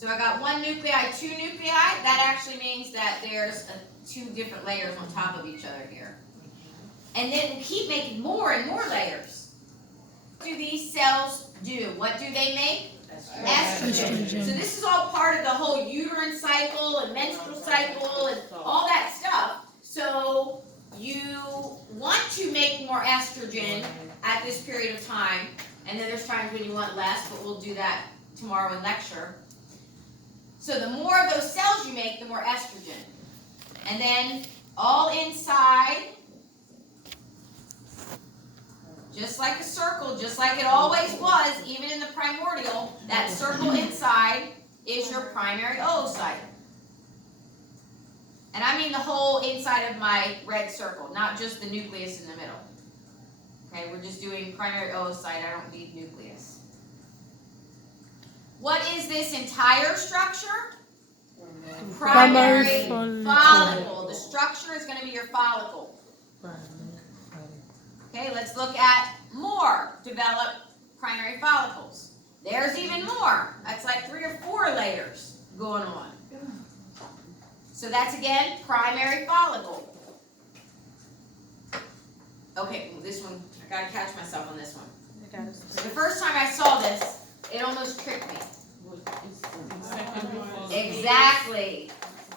So I got one nuclei, two nuclei. That actually means that there's two different layers on top of each other here. And then we keep making more and more layers. What do these cells do? What do they make? Estrogen. So this is all part of the whole uterine cycle and menstrual cycle and all that stuff. So you want to make more estrogen at this period of time, and then there's times when you want less, but we'll do that tomorrow in lecture. So the more of those cells you make, the more estrogen. And then all inside, just like a circle, just like it always was, even in the primordial, that circle inside is your primary oocyte. And I mean the whole inside of my red circle, not just the nucleus in the middle. Okay, we're just doing primary oocyte, I don't need nucleus. What is this entire structure? Primary follicle. The structure is going to be your follicle. Okay, let's look at more developed primary follicles. There's even more. That's like 3 or 4 layers going on. So that's again primary follicle. Okay, well, this one, I gotta catch myself on this one. So the first time I saw this, it almost tricked me. Exactly.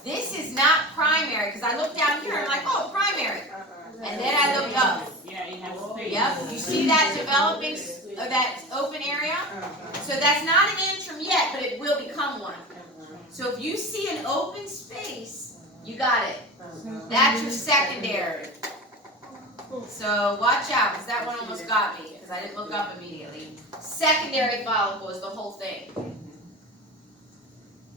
This is not primary, because I looked down here and I'm like, oh, primary. And then I looked up. Yep, you see that developing, that open area? So that's not an antrum yet, but it will become one. So if you see an open space, you got it. That's your secondary. So watch out, because that one almost got me, because I didn't look up immediately. Secondary follicle is the whole thing.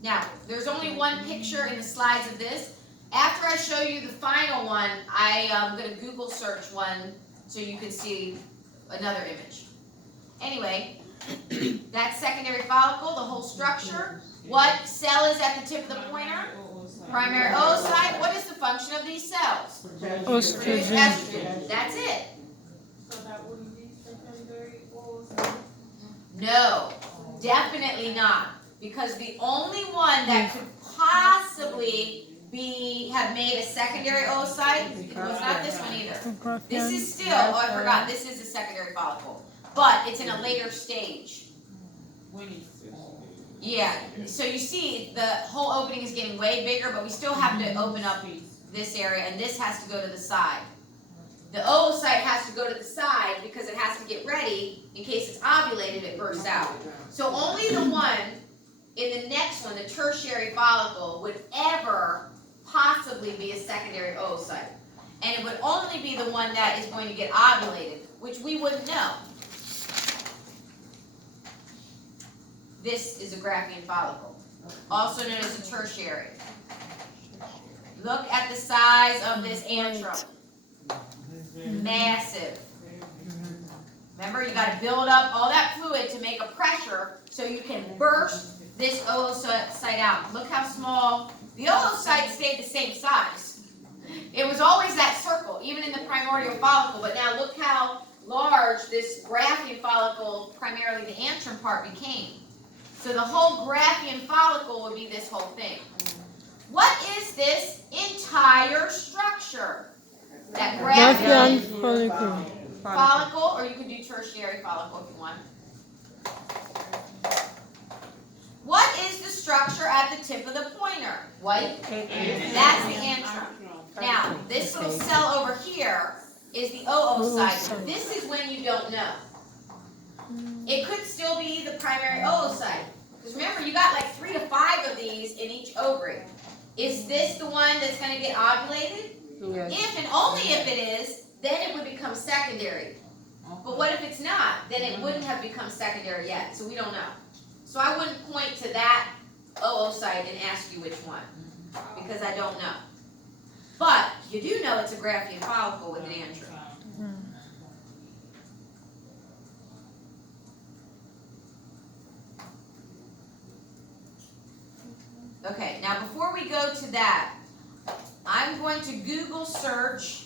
Now, there's only one picture in the slides of this. After I show you the final one, I am going to Google search one so you can see another image. Anyway, that's secondary follicle, the whole structure. What cell is at the tip of the pointer? Primary oocyte. What is the function of these cells? Produce estrogen. That's it. So that wouldn't be secondary oocyte? No, definitely not. Because the only one that could possibly have made a secondary oocyte was not this one either. This is still, oh I forgot, this is a secondary follicle. But it's in a later stage. Yeah, so you see the whole opening is getting way bigger, but we still have to open up this area, and this has to go to the side. The oocyte has to go to the side because it has to get ready in case it's ovulated, it bursts out. So only the one in the next one, the tertiary follicle, would ever possibly be a secondary oocyte. And it would only be the one that is going to get ovulated, which we wouldn't know. This is a Graafian follicle, also known as a tertiary. Look at the size of this antrum. Massive. Remember, you got to build up all that fluid to make a pressure so you can burst this oocyte out. Look how small. The oocyte stayed the same size. It was always that circle, even in the primordial follicle, but now look how large this Graafian follicle, primarily the antrum part, became. So the whole Graafian follicle would be this whole thing. What is this entire structure? That Graafian follicle, or you can do tertiary follicle if you want. What is the structure at the tip of the pointer? White? That's the antrum. Now, this little cell over here is the oocyte. This is when you don't know. It could still be the primary oocyte. Because remember, you got like 3 to 5 of these in each ovary. Is this the one that's going to get ovulated? Yes. If and only if it is, then it would become secondary. But what if it's not? Then it wouldn't have become secondary yet. So we don't know. So I wouldn't point to that oocyte and ask you which one, because I don't know. But you do know it's a Graafian follicle with an antrum. Okay, now before we go to that, I'm going to Google search